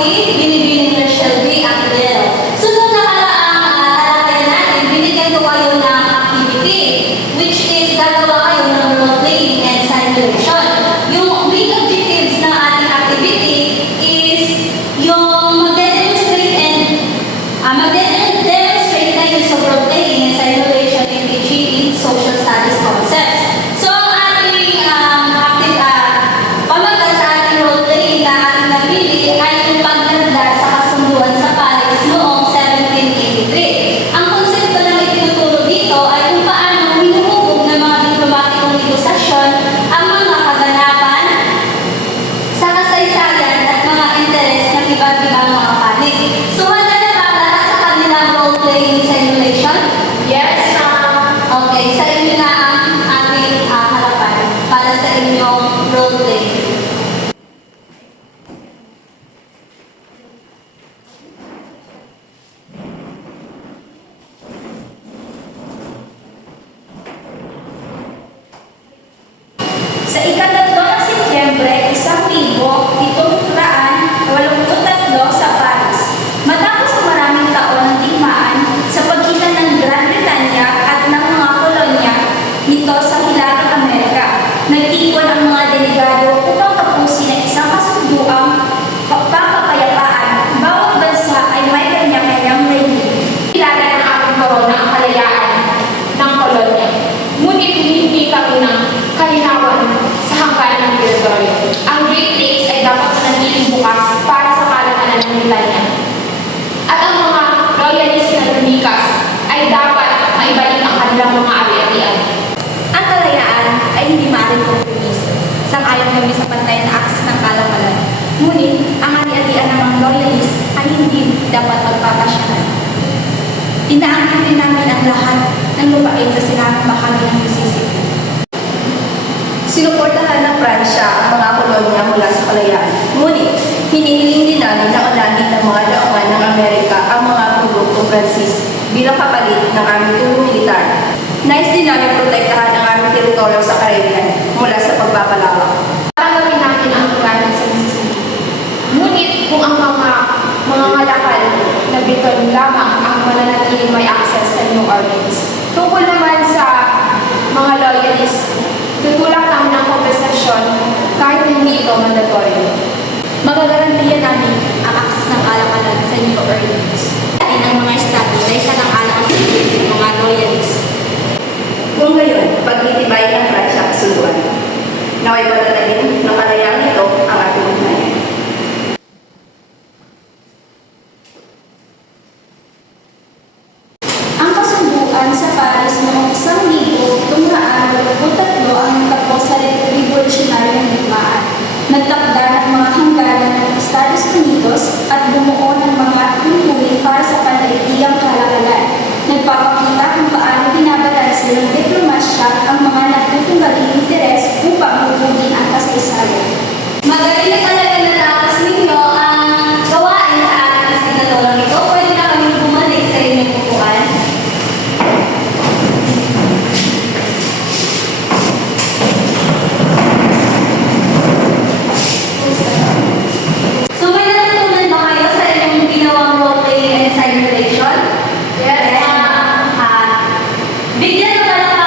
si Binibining Rachel B. Aquilero. So, nung nakaraang talakayan natin, binigyan ko kayo ng activity, which is gagawa kayo ng role-playing and simulation. Yung main objectives ng ating activity is yung mag-demonstrate na use of role-playing and simulation in teaching in social studies concepts. So, ang ating pamagat sa ating role-playing na ating napili ay yung paglanda sa kasunduan sa Paris noong 1783. Ang konsepto na itinuturo dito ay kung paano hinuhubog ng mga diplomatikong negosasyon ang mga kaganapan sa kasaysayan at mga interes ng iba't ibang mga panig. So, handa na ba lahat sa kanilang role-playing simulation? Yes, ma'am. Okay, sa inyo na ang ating harapan para sa inyong role-playing. Sa ikatatlo ng Setyembre, 1783 sa Paris, matapos ang maraming taon ng digmaan sa pagitan ng Gran Bretanya at ng mga kolonya nito sa Hilagang Amerika, nagtipon ang mga delegado upang tapusin ang isang kasunduang pagpapayapaan. Bawat bansa ay may kanya-kanyang layunin. Kailangan ng ating korona ang kalayaan ng kolonya. Ngunit hindi kami ng kalinawan sa hangganan ng teritoryo. Ang Great Lakes ay dapat manatiling bukas para sa kalakalan ng Britanya. At ang mga loyalist na lumikas ay dapat maibalik ang kanilang mga ari-arian. Ang kalayaan ay hindi maaaring kompromiso. Sang-ayon kami sa pantay na akses ng kalakalan. Ngunit, ang ari-arian ng mga loyalist ay hindi dapat pagpapasyahan. Inaangkin din namin ang lahat ng lupain sa sinamang bahagi ng Mississippi. Sinuportahan ng Pransya ang mga kolonya mula sa kalayaan. Ngunit, hinihiling din namin na unagin ng mga daungan ng Amerika ang mga produkto Francis bilang kapalit ng aming tulong militar. Nais din namin protektahan ang aming teritoryo sa Caribbean mula sa pagpapalawak. Tanggapin natin ang lugar sa Mississippi. Ngunit kung ang mga ngalakal na Briton lamang ang mananatiling may access sa New Orleans. Tungkol naman sa mga loyalists, tutulak namin ang kompensasyon kahit hindi ito mandatory. Magagarantiya namin ang akses ng kalakalan sa New Orleans. Atin ang mga estado na isa ng alam ng mga loyalists. Kung ngayon, pagtitibay ng Pransya ang kasunduan, naway patatagin ng kalayaan ito ang ating ugnayan. Ang kasunduan sa Paris noong 1983 ang nagtapos sa revolutionaryong digmaan. Nagtakda ng mga hangganan ng Estados Unidos at bumuo ng mga tungkulin para sa pandaigdigang kalakalan. Nagpapakita kung paano binabalanse ng diplomasya ang mga nagtutunggaling interes upang hubugin ang kasaysayan. Magaling na talaga natapos ninyo ang gawain sa ating asignaturang ito. Pwede na kami bumalik sa inyong upuan. So, may natutunan ba kayo sa inyong ginawang role-playing and simulation? Yes, Bigyan ng palakpakan